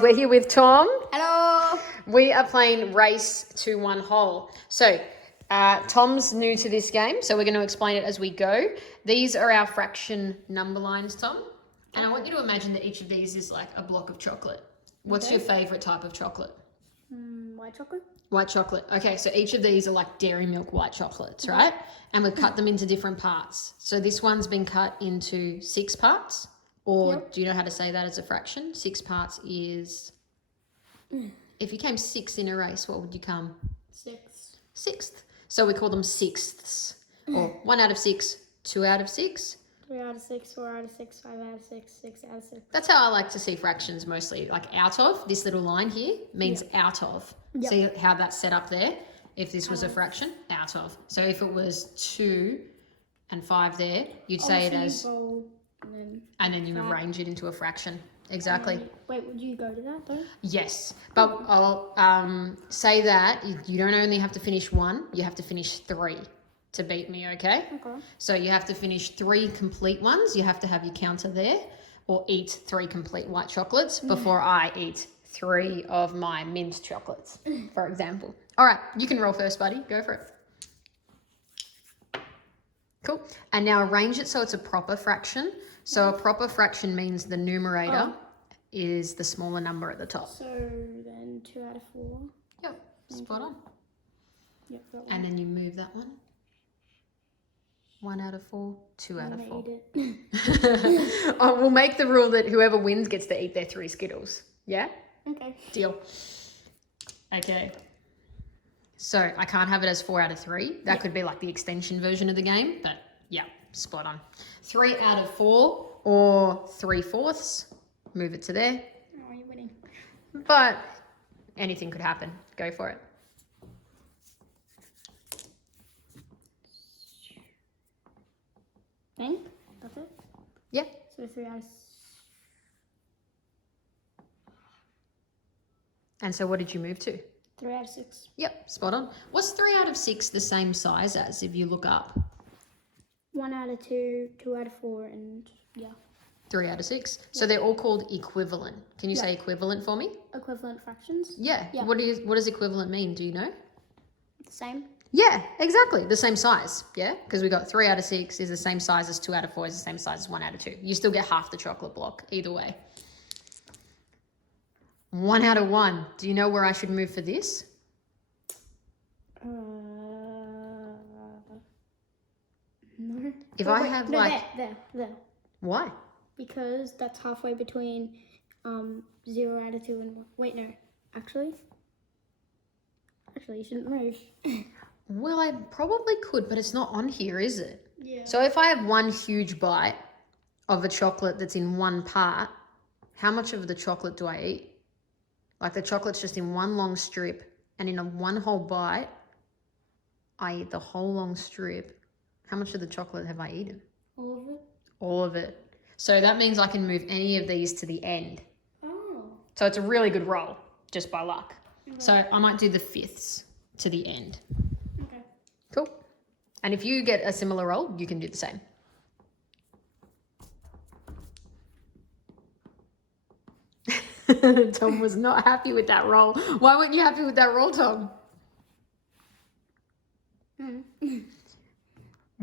guys, we're here with Tom. Hello. We are playing Race to One Hole. So, Tom's new to this game, so we're going to explain it as we go. These are our fraction number lines, Tom. And I want you to imagine that each of these is like a block of chocolate. What's your favourite type of chocolate? White chocolate. White chocolate. Okay, so each of these are like dairy milk white chocolates, right? And we've cut them into different parts. So this one's been cut into 6 parts. Or do you know how to say that as a fraction? 6 parts is... If you came 6 in a race, what would you come? 6. 6th. So we call them sixths. Or 1 out of 6, 2 out of 6. 3 out of 6, 4 out of 6, 5 out of 6, 6 out of 6. That's how I like to see fractions mostly. Like out of, this little line here means out of. See how that's set up there? If this was a fraction, out of. So if it was 2 and 5 there, you'd say it as... And then you arrange it into a fraction. Exactly. Wait, would you go to that though? Yes. But I'll say that you don't only have to finish 1, you have to finish 3 to beat me, okay? Okay. So you have to finish 3 complete ones. You have to have your counter there, or eat 3 complete white chocolates before I eat 3 of my mint chocolates, for example. All right, you can roll first, buddy. Go for it. Cool. And now arrange it so it's a proper fraction. So a proper fraction means the numerator is the smaller number at the top. So then 2 out of 4. Yep, spot on. Yep, that one. And then you move that one. 1 out of 4, 2 out of 4. Eat it. Oh, we'll make the rule that whoever wins gets to eat their 3 Skittles. Yeah? Okay. Deal. Okay. So I can't have it as 4 out of 3. That could be like the extension version of the game, but yeah, spot on. 3 out of 4 or 3/4. Move it to there. Oh, you're winning. But anything could happen. Go for it. Bang. That's it. Yeah. So 3 out of... And so what did you move to? 3 out of 6. Yep, spot on. What's 3 out of 6 the same size as if you look up? 1 out of 2, 2 out of 4, and 3 out of 6. So they're all called equivalent. Can you say equivalent for me? equivalent fractions. Yeah. What does equivalent mean? Do you know? The same. Yeah, exactly. The same size. Yeah, because we got 3 out of 6 is the same size as 2 out of 4 is the same size as 1 out of 2. You still get half the chocolate block either way. 1 out of 1. Do you know where I should move for this? No. If Oh, I wait, have no, like... there. Why? Because that's halfway between 0 out of 2 and 1. Wait, no. Actually, you shouldn't move. Well, I probably could, but it's not on here, is it? Yeah. So if I have one huge bite of a chocolate that's in one part, how much of the chocolate do I eat? Like the chocolate's just in one long strip, and in one whole bite, I eat the whole long strip. How much of the chocolate have I eaten? All of it? All of it. So that means I can move any of these to the end. Oh. So it's a really good roll, just by luck. Okay. So I might do the 5ths to the end. Okay. Cool. And if you get a similar roll, you can do the same. Tom was not happy with that roll. Why weren't you happy with that roll, Tom?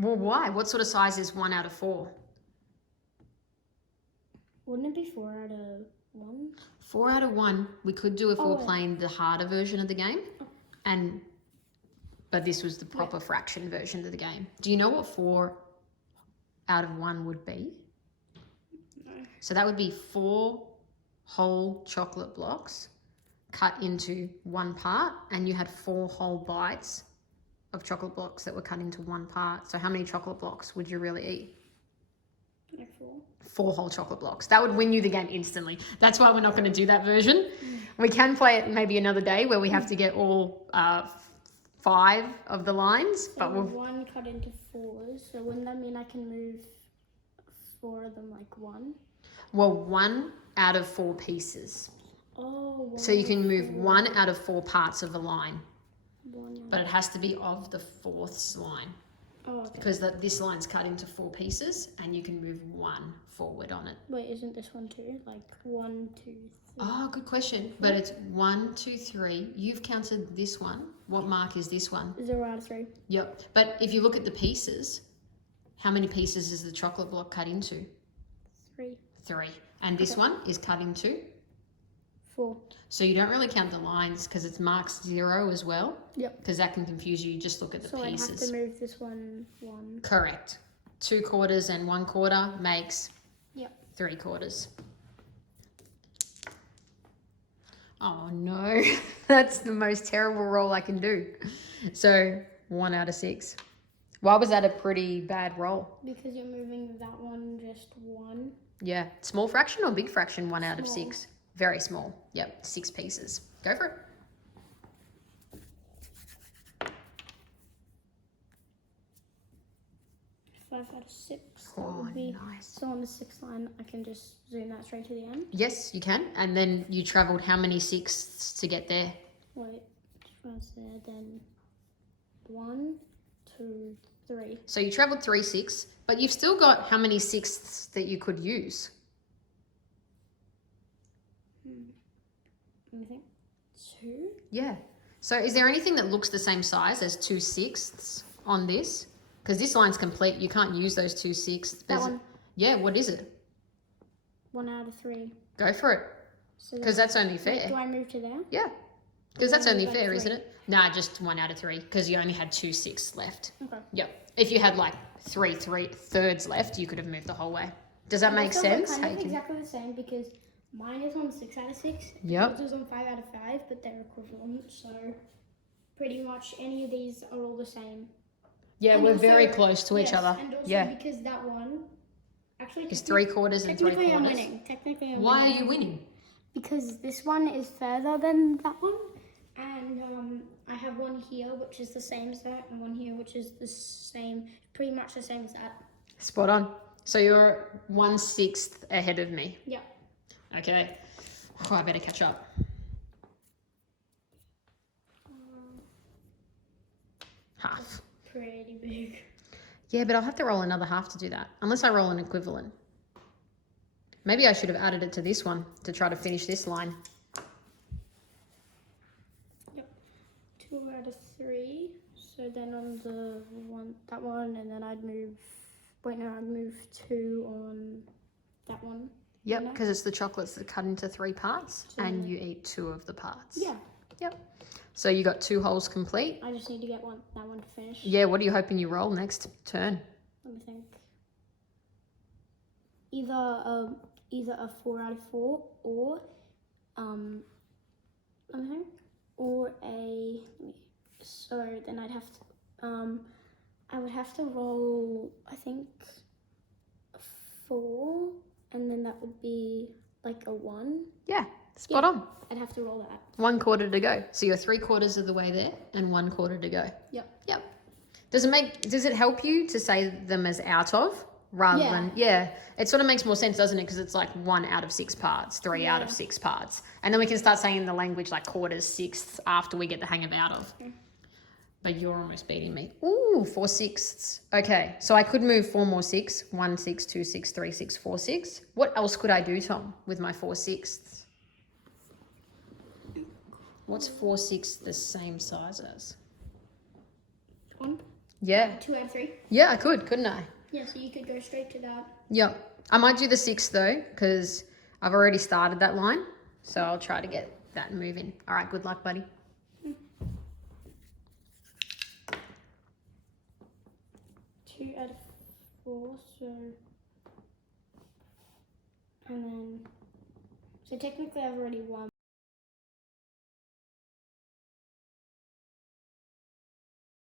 Well, why? What sort of size is 1 out of 4? Wouldn't it be 4 out of 1? 4 out of 1, we could do if we were playing the harder version of the game. But this was the proper fraction version of the game. Do you know what 4 out of 1 would be? No. So that would be 4 whole chocolate blocks cut into one part, and you had 4 whole bites of chocolate blocks that were cut into one part. So how many chocolate blocks would you really eat? Like 4. 4 whole chocolate blocks. That would win you the game instantly. That's why we're not going to do that version. We can play it maybe another day where we have to get all 5 of the lines. So But we'll... 1 cut into 4s, so wouldn't that mean I can move 4 of them like 1? Well, 1 out of 4 pieces. Oh. So you can move 1 out of 4 parts of a line. 1. But it has to be of the 4th line. Oh, okay. because this line's cut into 4 pieces and you can move 1 forward on it. Wait, isn't this one too? Like 1, 2, 3. Oh, good question. But it's 1, 2, 3. You've counted this one. What mark is this one? 0 out of 3. Yep. But if you look at the pieces, how many pieces is the chocolate block cut into? 3. 3. And this one is cut into? 4. So you don't really count the lines because it's marked 0 as well. Yep. Because that can confuse you. You just look at the So I have pieces. to move this one 1. Correct. 2 quarters and 1 quarter makes Yep. 3 quarters. Oh no, that's the most terrible roll I can do. So 1 out of 6. Why was that a pretty bad roll? Because you're moving that one just 1. Yeah, small fraction or big fraction? 1 out of Small. 6. Very small. Yep, 6 pieces. Go for it. 5 out of 6. That Oh, would be. nice. So on the 6th line, I can just zoom that straight to the end. Yes, you can. And then you travelled how many sixths to get there? Wait, first there, then 1, 2, 3. So you travelled 3 sixths, but you've still got how many sixths that you could use? Let me think. 2. Yeah. So is there anything that looks the same size as 2 sixths on this? Because this line's complete. You can't use those 2 sixths. That one. Yeah, what is it? 1 out of 3. Go for it. So Because that's only wait, fair. do I move to there? Yeah. Because that's One only out of fair, 3. isn't it? Nah, just 1 out of 3. Because you only had 2 sixths left. Okay. Yep. If you had like 3 thirds left, you could have moved the whole way. Does that make Also, sense? Kind How of you can- exactly the same because mine is on 6 out of 6. Yep. Yours is on 5 out of 5, but they're equivalent. So pretty much any of these are all the same. Yeah, And we're also- very close to each yes, other. And also Yeah. because that one actually It's 3 quarters and 3 technically I'm quarters. winning. Technically I'm Why winning. are you winning? Because this one is further than that one, and I have one here which is the same as that, and one here which is the same, pretty much the same as that. Spot on. So you're 1/6 ahead of me. Yeah. Okay. Oh, I better catch up. Half. Pretty big. Yeah, but I'll have to roll another half to do that. Unless I roll an equivalent. Maybe I should have added it to this one to try to finish this line. Yep. 2 out of 3. So then on the that one, and then I'd move. Wait, no, I'd move 2 on that one. Yep, No. because it's the chocolates that cut into 3 parts So- and you eat 2 of the parts. Yeah. Yep. So you got 2 holes complete. I just need to get that one to finish. Yeah, what are you hoping you roll next turn? Let me think. Either a 4 out of 4 or let me think. Or a so then I'd have to I would have to roll I think 4, and then that would be like a 1. Yeah, spot on. I'd have to roll that. 1 quarter to go. So you're 3 quarters of the way there and 1 quarter to go. Yep. Yep. Does it help you to say them as out of rather Yeah. than, yeah, it sort of makes more sense, doesn't it? Because it's like 1 out of 6 parts, 3 out of Yeah. 6 parts. And then we can start saying in the language like quarters, sixths after we get the hang of out of. Okay. But you're almost beating me. Ooh, 4 sixths. Okay, so I could move 4 more 6. 1 6, 2 6, 3 6, 4 6. What else could I do, Tom, with my 4 sixths? What's 4 6 the same size as? 1, Yeah. 2 out of 3. Yeah, I could, couldn't I? Yeah, so you could go straight to that. Yep. I might do the 6 though, because I've already started that line. So I'll try to get that moving. All right, good luck, buddy. 2 out of 4, so and then so technically I've already won.